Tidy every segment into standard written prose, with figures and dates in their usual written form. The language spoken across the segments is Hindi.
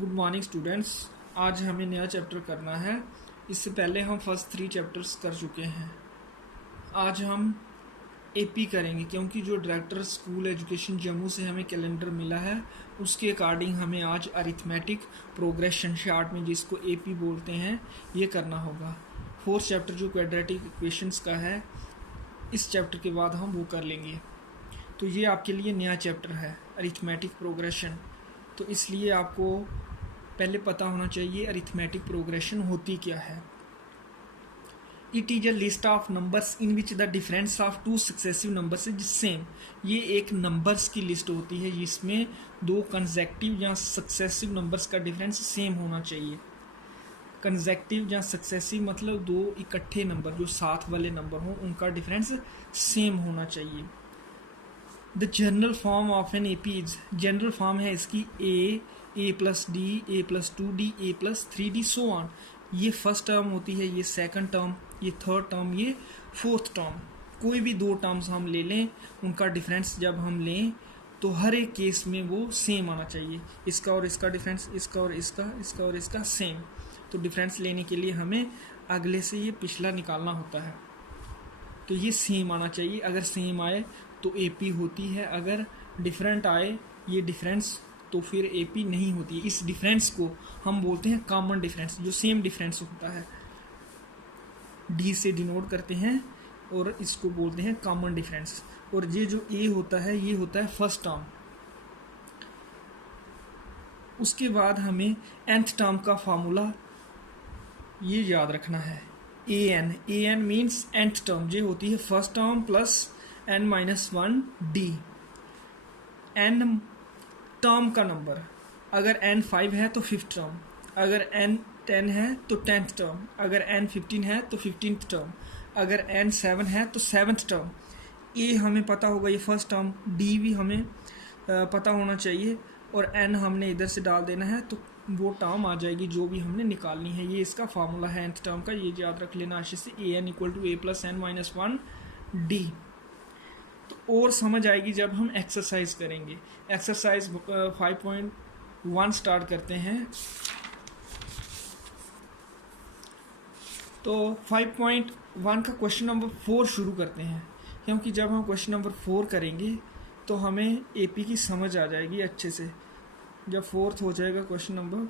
Good morning students. आज हमें नया चैप्टर करना है। इससे पहले हम फर्स्ट 3 चैप्टर्स कर चुके हैं। आज हम एपी करेंगे क्योंकि जो डायरेक्टर स्कूल एजुकेशन जम्मू से हमें कैलेंडर मिला है उसके अकॉर्डिंग हमें आज अरिथमेटिक प्रोग्रेशन शार्ट में जिसको एपी बोलते हैं ये करना होगा। फोर्थ चैप्टर जो क्वाड्रेटिक इक्वेशंस का है इस चैप्टर के बाद हम वो कर लेंगे। तो ये आपके लिए नया चैप्टर है अरिथमेटिक प्रोग्रेशन। तो इसलिए आपको पहले पता होना चाहिए अरिथमेटिक प्रोग्रेशन होती क्या है। It is a list of numbers in which the difference of two successive numbers is same. ये एक नंबर्स की लिस्ट होती है जिसमें दो कंसेक्टिव या सक्सेसिव नंबर्स का डिफरेंस सेम होना चाहिए। कंसेक्टिव या सक्सेसिव मतलब दो इकट्ठे नंबर जो साथ वाले नंबर हों उनका डिफरेंस सेम होना चाहिए। The general form of an AP is, general form है इसकी a plus d, a plus 2d, a plus 3d so on. ये फर्स्ट टर्म होती है, ये सेकंड टर्म, ये थर्ड टर्म, ये फोर्थ टर्म। कोई भी दो टर्म्स हम ले लें उनका डिफरेंस जब हम लें तो हर एक केस में वो सेम आना चाहिए। इसका और इसका डिफरेंस, इसका और इसका, इसका और इसका सेम। तो डिफरेंस लेने के लिए हमें अगले से ये पिछला निकालना होता है। तो ये सेम आना चाहिए। अगर सेम आए तो एपी होती है, अगर डिफरेंट आए ये डिफरेंस तो फिर एपी नहीं होती है। इस डिफरेंस को हम बोलते हैं कॉमन डिफरेंस, जो सेम डिफरेंस होता है डी से डिनोट करते हैं और इसको बोलते हैं कॉमन डिफरेंस। और ये जो ए होता है ये होता है फर्स्ट टर्म। उसके बाद हमें nth टर्म का फार्मूला ये याद रखना है। A N means nth term, ये होती है first term plus n-1d। n term का नंबर, अगर n 5 है तो फिफ्थ टर्म, अगर n 10 है तो 10th टर्म, अगर n 15 है तो 15th टर्म, अगर n 7 है तो 7th टर्म। ए हमें पता होगा ये फर्स्ट टर्म, डी भी हमें पता होना चाहिए और n हमने इधर से डाल देना है तो वो टर्म आ जाएगी जो भी हमने निकालनी है। ये इसका फार्मूला है nth टर्म का, ये याद रख लेना अच्छे से। A n equal to a plus n-1d। तो और समझ आएगी जब हम एक्सरसाइज करेंगे। एक्सरसाइज 5.1 स्टार्ट करते हैं। तो 5.1 का क्वेश्चन नंबर 4 शुरू करते हैं, क्योंकि जब हम क्वेश्चन नंबर 4 करेंगे तो हमें एपी की समझ आ जाएगी अच्छे से। जब फोर्थ हो जाएगा क्वेश्चन नंबर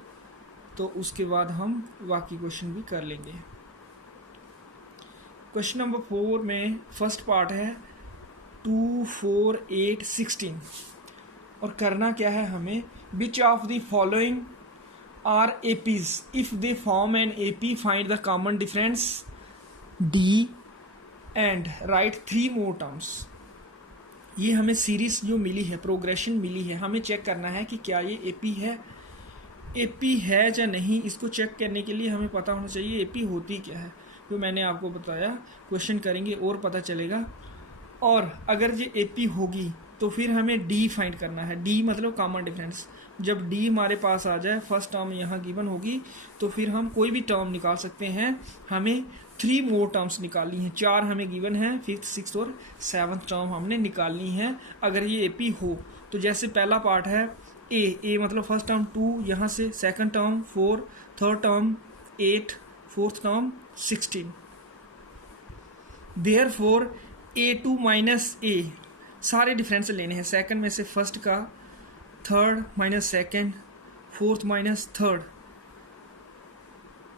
तो उसके बाद हम बाकी क्वेश्चन भी कर लेंगे। क्वेश्चन नंबर 4 में फर्स्ट पार्ट है 2, 4, 8, 16। और करना क्या है हमें, which of the following are APs, if they form an AP find the common difference d and write 3 more terms. ये हमें सीरीज जो मिली है, प्रोग्रेशन मिली है, हमें चेक करना है कि क्या ये एपी है, एपी है या नहीं। इसको चेक करने के लिए हमें पता होना चाहिए एपी होती क्या है, जो मैंने आपको बताया। क्वेश्चन करेंगे और पता चलेगा। और अगर ये एपी होगी तो फिर हमें डी फाइंड करना है। डी मतलब कॉमन डिफरेंस। जब डी हमारे पास आ जाए, फर्स्ट टर्म यहाँ गिवन होगी, तो फिर हम कोई भी टर्म निकाल सकते हैं। हमें 3 मोर टर्म्स निकालनी है। 4 हमें गिवन है, 5th, 6th और 7th टर्म हमने निकालनी है अगर ये एपी हो। तो जैसे पहला पार्ट है ए मतलब फर्स्ट टर्म 2, यहाँ से second term 4, third term 8, fourth term 16। Therefore A2 minus a, सारे डिफरेंस लेने हैं। सेकंड में से फर्स्ट का, third minus second, fourth minus third.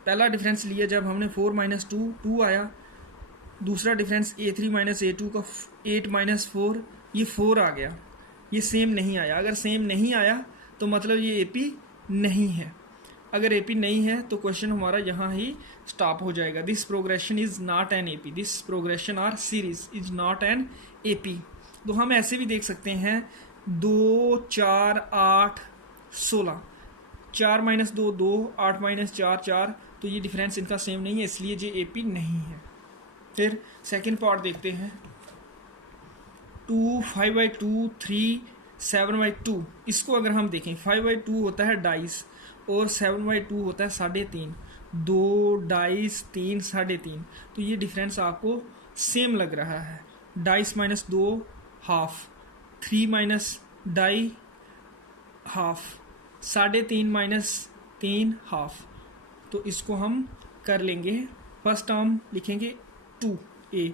पहला डिफरेंस लिया जब हमने 4 माइनस 2 आया। दूसरा डिफरेंस A3 माइनस A2 का 8 माइनस 4, ये 4 आ गया। ये सेम नहीं आया। अगर सेम नहीं आया तो मतलब ये एपी नहीं है। अगर एपी नहीं है तो क्वेश्चन हमारा यहाँ ही स्टॉप हो जाएगा। This progression is not an AP, this progression R series is not an AP. तो हम ऐसे भी देख सकते हैं 2, 4, 8, 16, 4 माइनस 2, 2, 8 माइनस 4, 4। तो ये डिफरेंस इनका सेम नहीं है, इसलिए ये एपी नहीं है। फिर सेकेंड पार्ट देखते हैं 2, 5/2, 3, 7/2। इसको अगर हम देखें 5/2 होता है डाइस और 7/2 होता है 3.5। 2 डाइस 3 3.5। तो ये डिफरेंस आपको सेम लग रहा है। डाइस माइनस 2 हाफ, 3 माइनस डाई हाफ, 3.5 माइनस 3 हाफ, तो इसको हम कर लेंगे। फर्स्ट टर्म लिखेंगे 2a,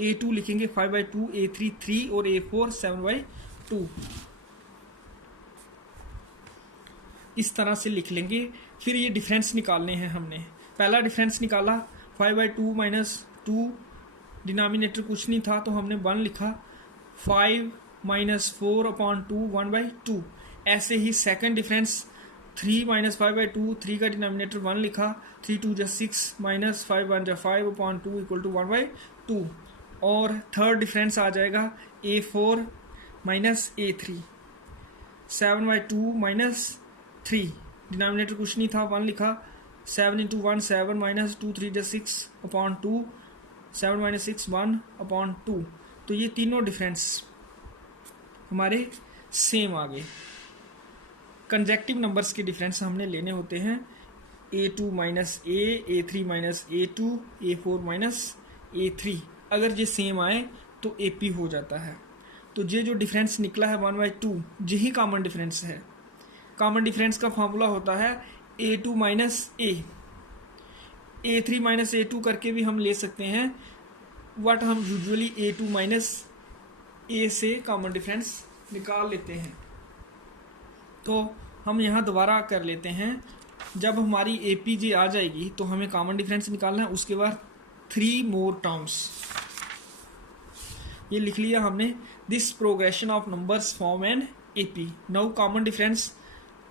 a2 लिखेंगे 5/2, a3 3 और a4 7/2, इस तरह से लिख लेंगे। फिर ये डिफरेंस निकालने हैं हमने। पहला डिफरेंस निकाला 5/2 माइनस 2, डिनोमिनेटर कुछ नहीं था तो हमने 1 लिखा, 5 माइनस 4/2 1/2। ऐसे ही सेकंड डिफरेंस 3 माइनस 5/2, 3 का डिनोमिनेटर 1 लिखा, 3 2 6 माइनस 5 1 5/2 इक्वल टू 1/2। और थर्ड डिफरेंस आ जाएगा a4 minus a3, 7/2 minus 3, denominator कुछ नहीं था 1 लिखा, 7 इंटू 1 7 माइनस 2 3 6/2, 7 माइनस 6 1/2। तो ये तीनों डिफरेंस हमारे सेम आ गए। कंजेक्टिव नंबर्स के डिफरेंस हमने लेने होते हैं a2 minus a, a3 minus a2, a4 minus a3। अगर ये सेम आए तो AP हो जाता है। तो ये जो डिफरेंस निकला है 1/2, यही कॉमन डिफरेंस है। कॉमन डिफरेंस का फॉर्मूला होता है a2 minus a, a3 minus a2 करके भी हम ले सकते हैं, बट हम यूजुअली a2 माइनस a से कॉमन डिफरेंस निकाल लेते हैं। तो हम यहाँ दोबारा कर लेते हैं। जब हमारी APJ आ जाएगी तो हमें कॉमन डिफरेंस निकालना है, उसके बाद 3 मोर टर्म्स, ये लिख लिया हमने। This progression of numbers form an AP। Now common difference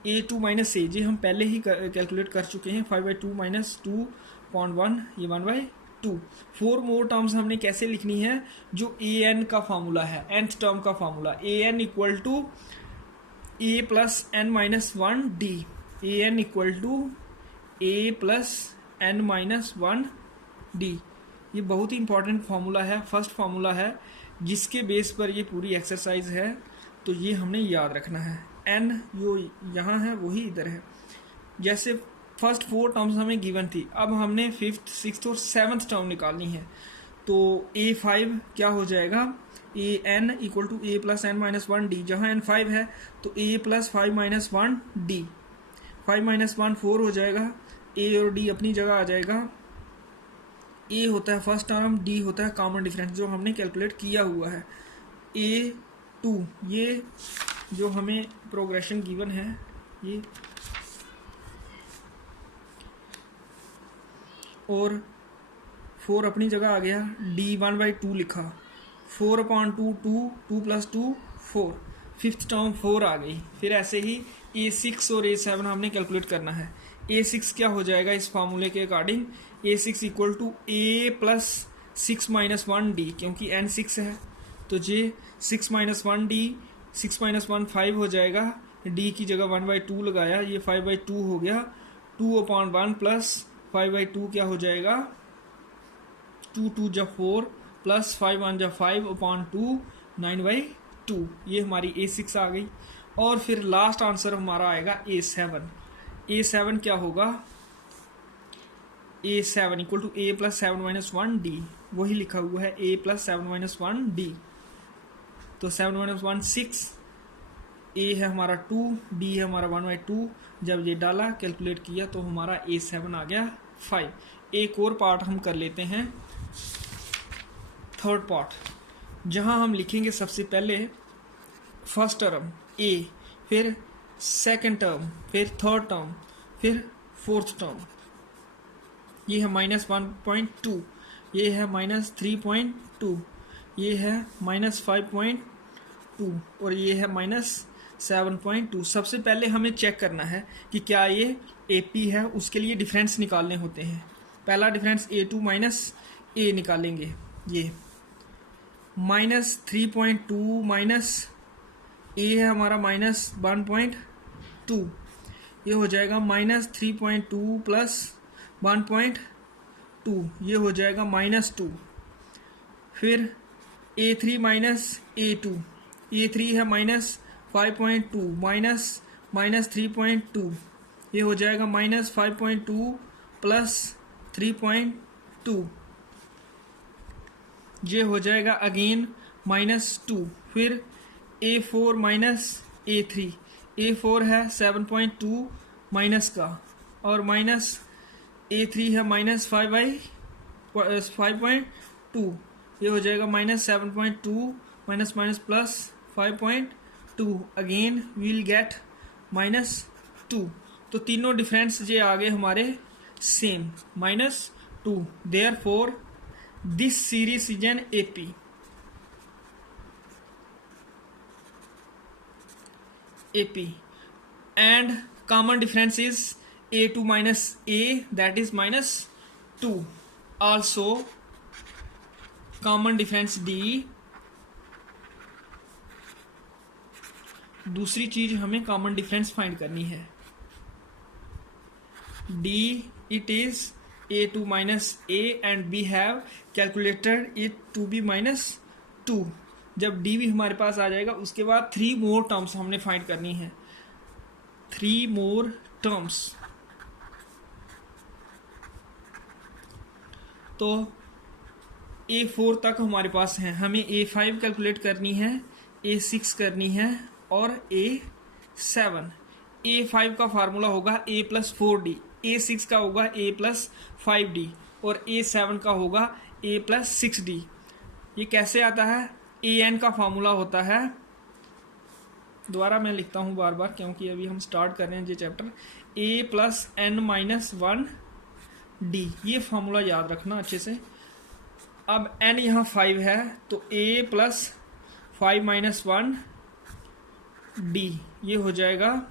a2 minus a, जी हम पहले ही कैलकुलेट कर चुके हैं, 5/2 माइनस 2/1, ये 1/2। 4 मोर टर्म्स हमने कैसे लिखनी है, जो an का फार्मूला है, nth टर्म का formula, an equal to a plus n minus 1d, an equal to a plus n minus 1d। ये बहुत ही इंपॉर्टेंट फार्मूला है, फर्स्ट फार्मूला है, जिसके बेस पर ये पूरी एक्सरसाइज है। तो ये हमने याद रखना है। n जो यहाँ है वही इधर है। जैसे फर्स्ट 4 टर्म्स हमें गिवन थी, अब हमने 5th 6th और 7th टर्म निकालनी है। तो a5 क्या हो जाएगा, an equal to a plus n minus 1d। जहाँ n 5 है तो a plus 5 minus 1d, 5 minus 1 4 हो जाएगा, a और d अपनी जगह आ जाएगा। a होता है फर्स्ट टर्म, d होता है कॉमन डिफरेंस जो हमने कैलकुलेट किया हुआ है, a2। ये जो हमें प्रोग्रेशन गिवन है, ये और 4 अपनी जगह आ गया, d 1/2 लिखा, 4/2 2 प्लस 2 4, फिफ्थ टर्म 4 आ गई। फिर ऐसे ही a6 और a7 हमने कैलकुलेट करना है। a6 क्या हो जाएगा इस फार्मूले के according, a6 equal to a plus 6 minus 1d, क्योंकि n 6 है तो जे 6 माइनस 1d, 6 माइनस 1 5 हो जाएगा, d की जगह 1/2 लगाया, ये 5/2 हो गया, 2/1 प्लस 5/2 क्या हो जाएगा, 2 2 जा 4 प्लस 5 1 जा 5/2 9/2। ये हमारी a6 आ गई। और फिर लास्ट आंसर हमारा आएगा a7। a7 क्या होगा, a7 equal to a plus 7 minus 1d, वही लिखा हुआ है a प्लस 7 माइनस 1d। तो 7 माइनस 1 6, a है हमारा 2, d है हमारा 1/2। जब ये डाला कैलकुलेट किया तो हमारा a7 आ गया 5। एक और पार्ट हम कर लेते हैं, थर्ड पार्ट, जहां हम लिखेंगे सबसे पहले फर्स्ट टर्म a, फिर सेकंड टर्म, फिर थर्ड टर्म, फिर फोर्थ टर्म। ये है -1.2, ये है -3.2, ये है -5.2 और ये है -7.2। सबसे पहले हमें चेक करना है कि क्या ये AP है, उसके लिए डिफरेंस निकालने होते हैं। पहला डिफरेंस a2 माइनस a निकालेंगे, ये -3.2 माइनस a है हमारा -1.2, ये हो जाएगा -3.2 प्लस 1.2, ये हो जाएगा -2। फिर a3 माइनस a2, a3 है -5.2 माइनस -3.2, ये हो जाएगा -5.2 प्लस 3.2, ये हो जाएगा अगेन -2। फिर a4 माइनस a3, A4 है 7.2 माइनस का, और माइनस A3 है माइनस 5.2, ये हो जाएगा minus 7.2 minus minus plus 5.2, again we'll get -2। तो तीनों डिफरेंस जे आ गए हमारे same, -2। Therefore this series is an AP. And common difference is a2 minus a, that is -2. Also common difference d। दूसरी चीज हमें कॉमन डिफरेंस फाइंड करनी है। d it is a2 minus a and we have calculated it to be -2। जब d भी हमारे पास आ जाएगा उसके बाद 3 मोर टर्म्स हमने फाइंड करनी है, 3 मोर टर्म्स। तो A4 तक हमारे पास है, हमें A5 कैलकुलेट करनी है, A6 करनी है और A7। A5 का फार्मूला होगा A + 4D, A6 का होगा A + 5D और A7 का होगा A + 6D। ये कैसे आता है? AN का फार्मूला होता है, दोबारा मैं लिखता हूँ बार बार क्योंकि अभी हम स्टार्ट कर रहे हैं ये चैप्टर। A + n - 1D, ये फार्मूला याद रखना अच्छे से। अब n यहाँ 5 है तो A + 5 - 1D, ये हो जाएगा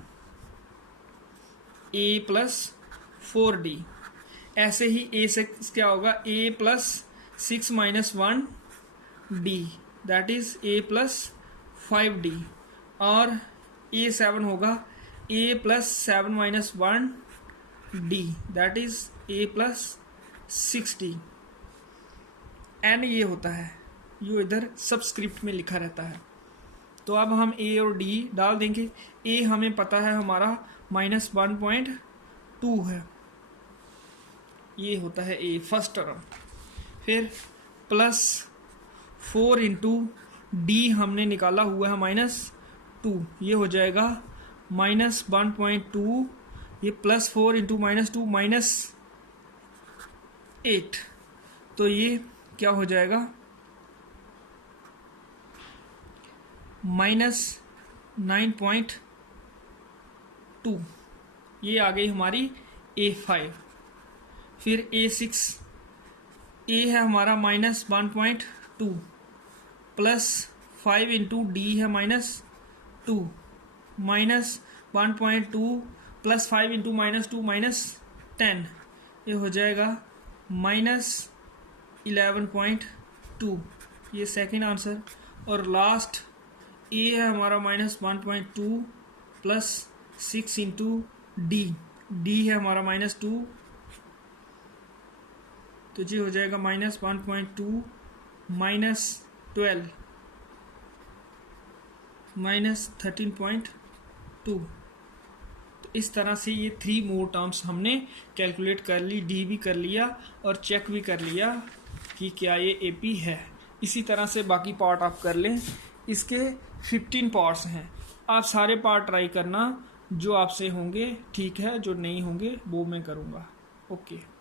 A + 4D। ऐसे ही A6 क्या होगा? A + 6 - 1D, that is A + 5D। और A7 होगा A + 7 - 1D, that is A + 6D। n ये होता है, ये इधर सबस्क्रिप्ट में लिखा रहता है। तो अब हम A और D डाल देंगे। A हमें पता है हमारा -1.2 है, ये होता है A फर्स्ट टर्म। फिर +4 × D हमने निकाला हुआ है -2, ये हो जाएगा -1.2, ये +4 × -2 -8, तो ये क्या हो जाएगा? -9.2, ये आ गई हमारी A5। फिर A6, A है हमारा -1.2 +5 × D है -2, -1.2 + 5 × -2 -10, ये हो जाएगा -11.2, ये सेकंड आंसर। और लास्ट A है हमारा -1.2 + 6 × D, D है हमारा -2, तो ये हो जाएगा -1.2 -12 -13.2। तो इस तरह से ये 3 मोर टर्म्स हमने कैलकुलेट कर ली, डी भी कर लिया और चेक भी कर लिया कि क्या ये एपी है। इसी तरह से बाकी पार्ट आप कर लें। इसके 15 पार्ट्स हैं, आप सारे पार्ट ट्राई करना, जो आपसे होंगे ठीक है, जो नहीं होंगे वो मैं करूँगा। ओके।